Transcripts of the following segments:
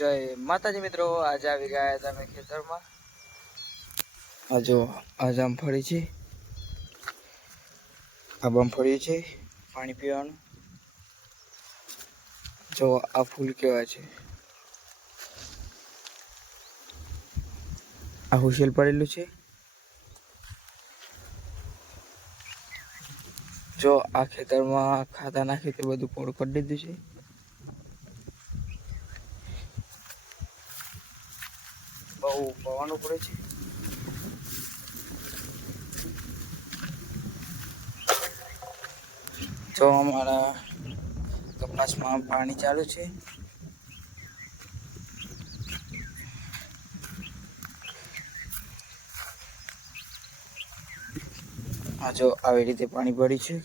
જય માતાજી મિત્રો, આજે આવી ગયા હતા અમે ખેતરમાં. આ જો આ જામફળી છે, આ બમફળી છે પાણી પીવાનું. જો આ ફૂલ કેવા છે, આ હુશેલ પડેલું છે. જો આ ખેતરમાં ખાતા નાખી તે બધું પોળું કરી દીધું છે. બહુ પવન ઉપડે છે. જો અમારા કપાસમાં પાણી ચાલુ છે. આ જો આવી રીતે પાણી પડી છે.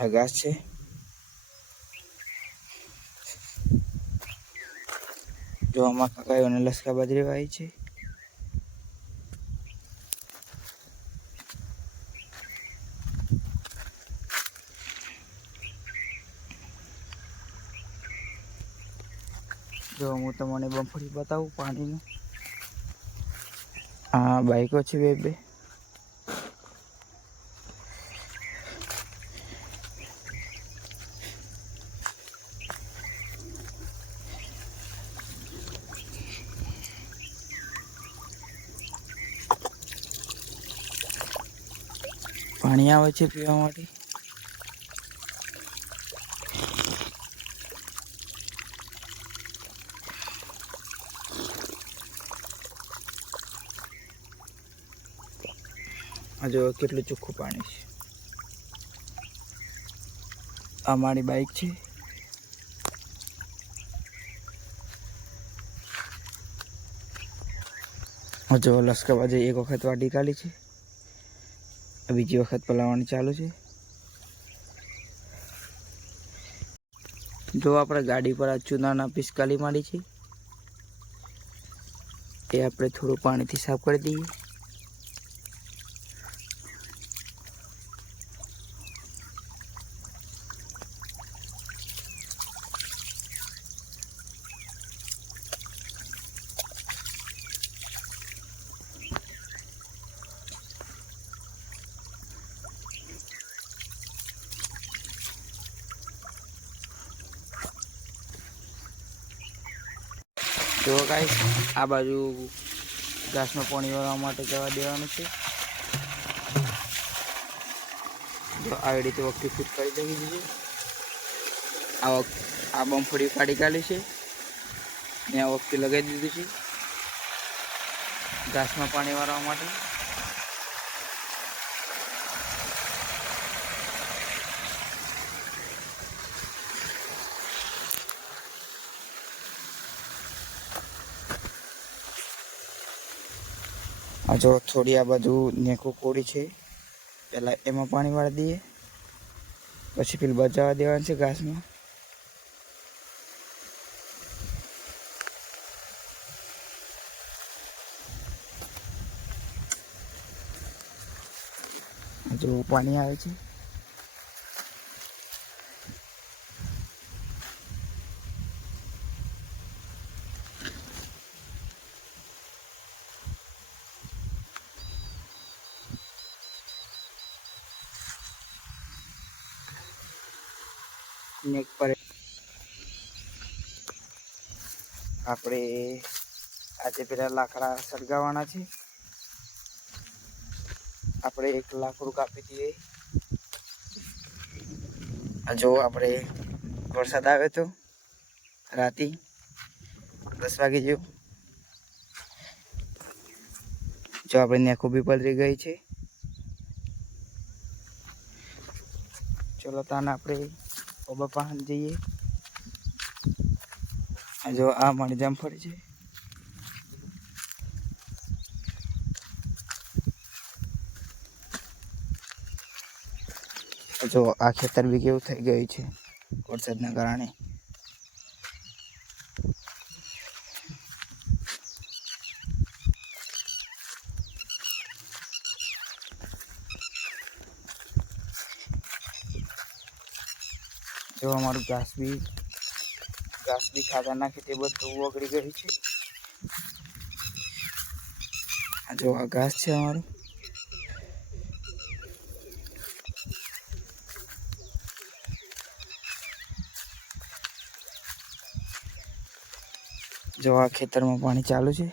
આ ઘાસ છે. જો આમાં કાકાઓને લસકા બાજરી વાવી છે. જો હું તમને બમફળી બતાવું પાણીનું. આ બાઈકો છે બે. પાણી આવે છે પીવા માટે. આ જો કેટલું ચોખ્ખું પાણી છે. આ મારી બાઈક છે. જો લસકા બાજરી એક વખત વાટી કાઢી છે, બીજી વખત પલાવવાની ચાલુ છે. જો આપણે ગાડી પર આ ચૂનાના પિસ્કાલી માંડી છે, એ આપણે થોડું પાણીથી સાફ કરી દઈએ. જો ગાઈસ, આ બાજુ ઘાસમાં પાણી વાળવા માટે જવા દેવાનું છે. જો આવી રીતે વખતે ફિટ કરી દીધી છે. આ બમફળી કાઢી કાઢી છે ને આ વખતે લગાવી દીધું છે ઘાસમાં પાણી વાળવા માટે. આ જો થોડી આ બાજુ નેકું કોડી છે, પહેલાં એમાં પાણી વાળી દઈએ, પછી પેલું બચાવવા દેવાનું છે ઘાસમાં. જો પાણી આવે છે. નેક પર આપણે આજે પેલા લાકડા સળગાવવાના છે. આપણે એક લાકડું કાપી દઈએ. જો આપણે વરસાદ આવે તો રાતે 10 વાગે જેવું, જો આપણે નેકો બી પલરી ગઈ છે. ચલો તાને આપણે ઓબા પાન જઈએ. જો આ મારી જામફળી છે. જો આ ખેતર બી કેવું થઈ ગયું છે વરસાદના કારણે. જો અમારું ઘાસ બી ઘાસ બી ખાતા નાખી તે બધું ઓગળી ગયું છે. આ જો આ ઘાસ છે અમારું. જો આ ખેતરમાં પાણી ચાલુ છે.